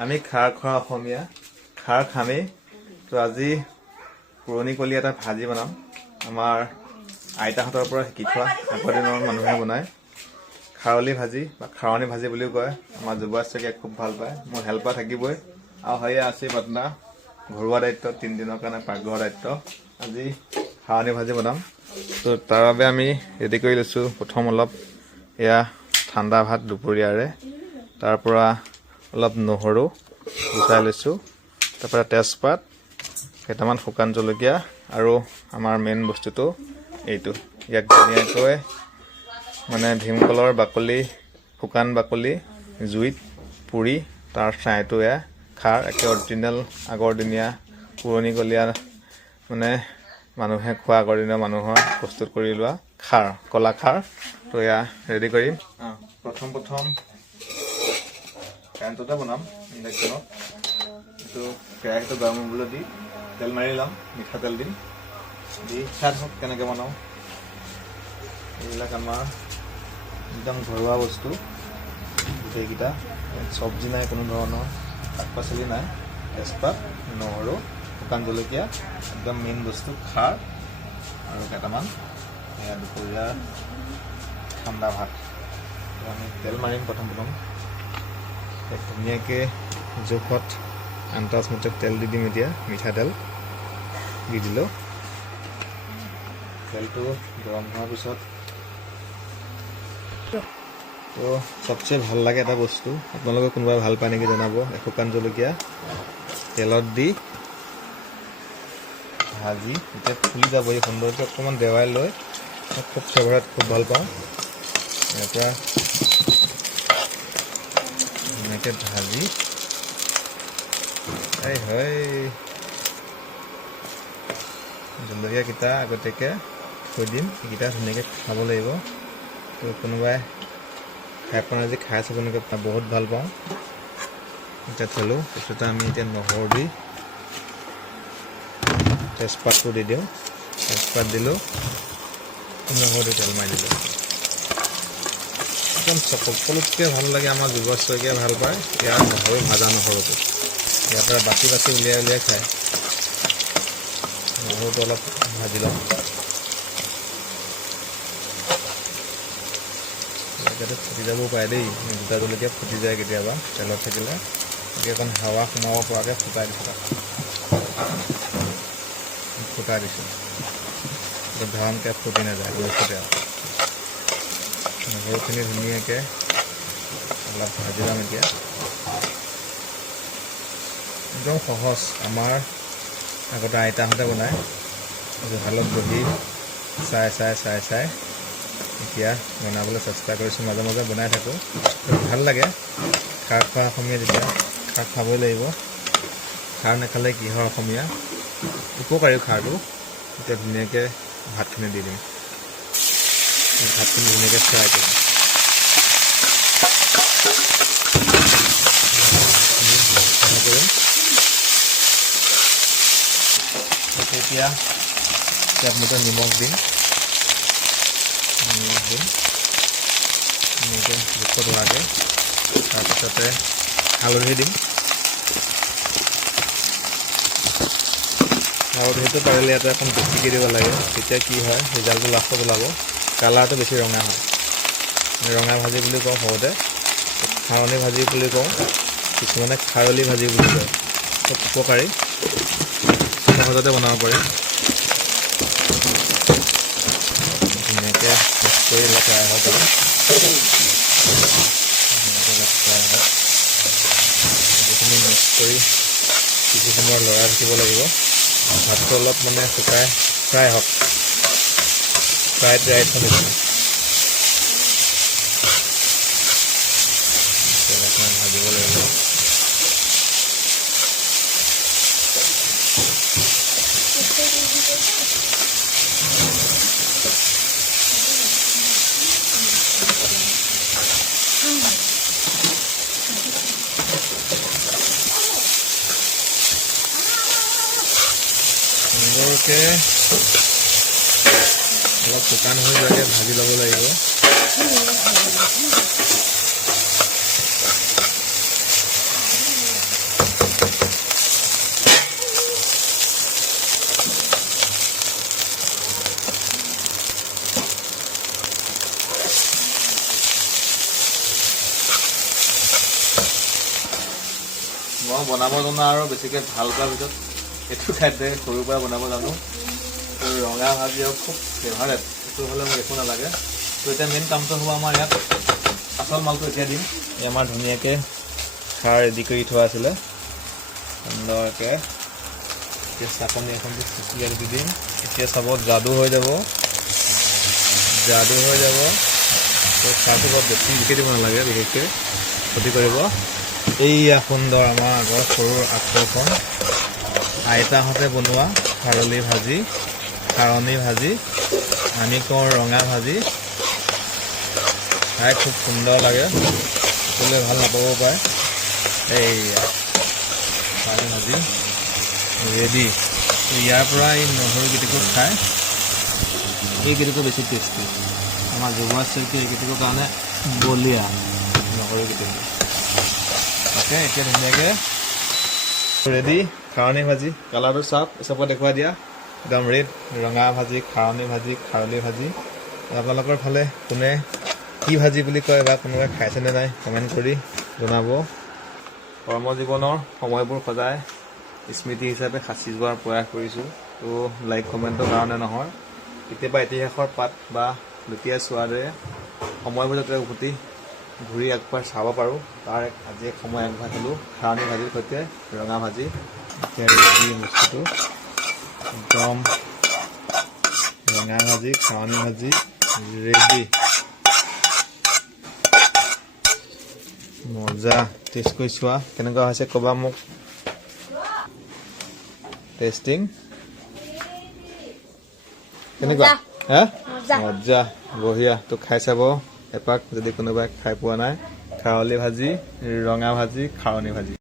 আমি খাৰ খোৱা অসমীয়া খাৰ খামেই তো আজি পুৰণি কলি এটা ভাজি বনাম আমাৰ আইতাহঁতৰ পৰা শিকি থোৱা আগৰ দিনৰ মানুহে বনায় খাৰলি ভাজি বা খাৰণী ভাজি বুলিও কয় আমাৰ যুৱৰাষ্ট্ৰীয়ে খুব ভাল পায় মোৰ হেল্পাৰ থাকিবই আৰু হয়া আছে পাটনা ঘৰুৱা দায়িত্ব 3 দিনৰ কাৰণে পাকঘৰ দায়িত্ব আজি খাৰণী ভাজি বনাম তো তাৰ বাবে আমি ৰেডি কৰি লৈছোঁ প্ৰথম অলপ এয়া ঠাণ্ডা ভাত দুপৰীয়াৰে তাৰ পৰা অলপ নহৰু গুচাই লৈছোঁ তাৰপৰা তেজপাত কেইটামান শুকান জলকীয়া আৰু আমাৰ মেইন বস্তুটো এইটো ইয়াক ধুনীয়াকৈ মানে ভীমকলৰ বাকলি শুকান বাকলি জুইত পুৰি তাৰ ছাইটো এয়া খাৰ একে অৰিজিনেল আগৰ দিনীয়া পুৰণি কলীয়া মানে মানুহে খোৱা আগৰ দিনৰ মানুহৰ প্ৰস্তুত কৰি লোৱা খাৰ কলা খাৰ তো এয়া ৰেডি কৰিম প্ৰথম কাৰেণ্টতে বনাম ইণ্ডাকশ্যনত এইটো কেৰাহীটো গৰম হ'বলৈ দি তেল মাৰি ল'ম মিঠাতেল দিম দি চাই থাকক কেনেকৈ বনাওঁ এইবিলাক আমাৰ একদম ঘৰুৱা বস্তু গোটেইকেইটা চব্জি নাই কোনো ধৰণৰ শাক পাচলি নাই তেজপাত নহৰু শুকান জলকীয়া একদম মেইন বস্তু খাৰ আৰু কেইটামান এয়া দুপৰীয়া ঠাণ্ডা ভাত আমি তেল মাৰিম প্ৰথম ধুনীয়াকৈ জোখত আন্দাজমতে তেল দি দিম এতিয়া মিঠাতেল দি দিলোঁ তেলটো গৰম হোৱাৰ পিছত তো সবচে ভাল লাগে এটা বস্তু আপোনালোকে কোনোবাই ভাল পায় নেকি জনাব শুকান জলকীয়া তেলত দি ভাজি এতিয়া ফুলি যাব এই সুন্দৰকৈ অকণমান দেৱাই লৈ খুব ফেভাৰেট খুব ভাল পাওঁ ইয়াৰ পৰা এনেকৈ ভাজি হয় জলকীয়াকেইটা আগতীয়াকৈ থৈ দিম এইকেইটা ধুনীয়াকৈ খাব লাগিব তো কোনোবাই খাই পোৱা নাই যে খাই চাব নেকি বহুত ভাল পাওঁ এতিয়া থলোঁ তাৰপিছতে আমি এতিয়া নহৰু দি তেজপাতটো দি দিওঁ তেজপাত দিলোঁ নহৰু দি তেল মাৰি দিলোঁ একদম সকলোতকৈ ভাল লাগে আমাৰ যুৱৰাষ্ট্ৰীয়ে ভাল পায় ইয়াৰ নহৰু ভাজা নহৰুটো ইয়াৰ পৰা বাচি উলিয়াই খায় নহৰুটো অলপ ভাজি লওঁ যাতে ফুটি যাবও পাৰে দেই দুটা জলকীয়া ফুটি যায় কেতিয়াবা তেলত থাকিলে অকণ হাৱা সোমাব পৰাকৈ ফুটাই দিছোঁ ধাৰণকৈ ফুটি নাযায় ফুটে নহৰুখিনি ধুনীয়াকৈ অলপ ভাজি ল'ম এতিয়া একদম সহজ আমাৰ আগতে আইতাহঁতে বনায় জুহালত বহি চাই এতিয়া বনাবলৈ চেষ্টা কৰিছোঁ মাজে মাজে বনাই থাকোঁ ভাল লাগে খাৰ খোৱা অসমীয়া যেতিয়া খাৰ খাবই লাগিব খাৰ নাখালে কি হয় অসমীয়া উপকাৰী খাৰটো এতিয়া ধুনীয়াকৈ ভাতখিনি দি দিম ভাতখিনি ধুনীয়াকৈ ফ্ৰাই কৰিম এতিয়া আপোনালোকে নিমখ দিম ধুনীয়াকৈ জোখত হোৱাকৈ তাৰপিছতে হালধি দিম হালধিটো পাৰিলে ইয়াতে অকণ বেছিকৈ দিব লাগে তেতিয়া কি হয় ৰিজাল্টটো লাষ্টত ওলাব কালাৰটো বেছি ৰঙা হয় ৰঙা ভাজি বুলি কওঁ সহজে খাৰণী ভাজি বুলি কওঁ কিছুমানে খাৰলি ভাজি বুলি কয় খুব উপকাৰী সহজতে বনাব পাৰি ধুনীয়াকৈ মিক্স কৰি অলপ ফ্ৰাই হয় এইখিনি মিক্স কৰি কিছু সময় লৰাই থাকিব লাগিব ভাতটো অলপ মানে শুকাই ফ্ৰাই হওক ফ্ৰাইড ৰাইচৰ নিচিনা অকণমান ভাজিব লাগিব সুন্দৰকৈ অলপ শুকান হৈ যোৱাকৈ ভাজি ল'ব লাগিব মই বনাব জনা আৰু বেছিকৈ ভাল পোৱাৰ ভিতৰত এইটো খাদ্যই সৰুৰ পৰা বনাব জানো। তো ৰঙা ভাজি আৰু খুব ফেভাৰেট, এইটো হ'লে মোক একো নালাগে। তো এতিয়া মেইন কামটো হ'ব আমাৰ ইয়াত আচল মালটো এতিয়া দিম। এই আমাৰ ধুনীয়াকৈ খাৰ ৰেডি কৰি থোৱা আছিলে, সুন্দৰকৈ এতিয়া চাকনি এখন চিটিয়াই দি দিম। এতিয়া চাব যাদু হৈ যাব, যাদু হৈ যাব। তো খাৰটো বৰ বেছি বিকে দিব নালাগে, বিশেষকৈ ক্ষতি কৰিব। এইয়া সুন্দৰ আমাৰ আগৰ সৰুৰ আকৰ্ষণ, আইতাহঁতে বনোৱা খাৰলি ভাজি, খাৰণী ভাজি, আমি কওঁ ৰঙা ভাজি। খাই খুব সুন্দৰ লাগে, সকলোৱে ভাল নাপাব পাৰে। এইয়া খাৰণী ভাজি ৰেডি। ইয়াৰ পৰা এই নহৰু কেইটিকো খাই, এই কেইটিকো বেছি টেষ্টি। আমাৰ জোৱা চৈকি এই কেইটিকৰ কাৰণে বলিয়া নহৰু কেইটিকো। তাকে এতিয়া ধুনীয়াকৈ ৰেডি খাৰণী ভাজি। কালাৰটো চাওক, চবত দেখুৱাই দিয়া, একদম ৰেড। ৰঙা ভাজি, খাৰণী ভাজি, খাৰলি ভাজি। আপোনালোকৰ ফালে কোনে কি ভাজি বুলি কয় বা কোনোবাই খাইছেনে নাই কমেণ্ট কৰি জনাব। কৰ্মজীৱনৰ সময়বোৰ সদায় স্মৃতি হিচাপে সাঁচি যোৱাৰ প্ৰয়াস কৰিছোঁ। তো লাইক কমেণ্টৰ কাৰণে নহয়, কেতিয়াবা ইতিহাসৰ পাত বা লুটিয়াই চোৱাৰ দৰে সময়বোৰ যাতে উভতি ঘূৰি একবাৰ চাব পাৰোঁ, তাৰ আজি এক সময় আগবাঢ়িলোঁ খাৰণী ভাজিৰ সৈতে ৰঙা ভাজি। এতিয়া ৰেডি বস্তুটো, একদম ৰঙা ভাজি, খাৰণী ভাজি ৰেডি। মজা, টেষ্ট কৰি চোৱা কেনেকুৱা হৈছে ক'বা মোক। টেষ্টিং কেনেকুৱা? হা মজা, বঢ়িয়া। তো খাই চাব এপাক যদি কোনোবাই খাই পোৱা নাই। খাৰলি ভাজি, ৰঙা ভাজি, খাৰণী ভাজি।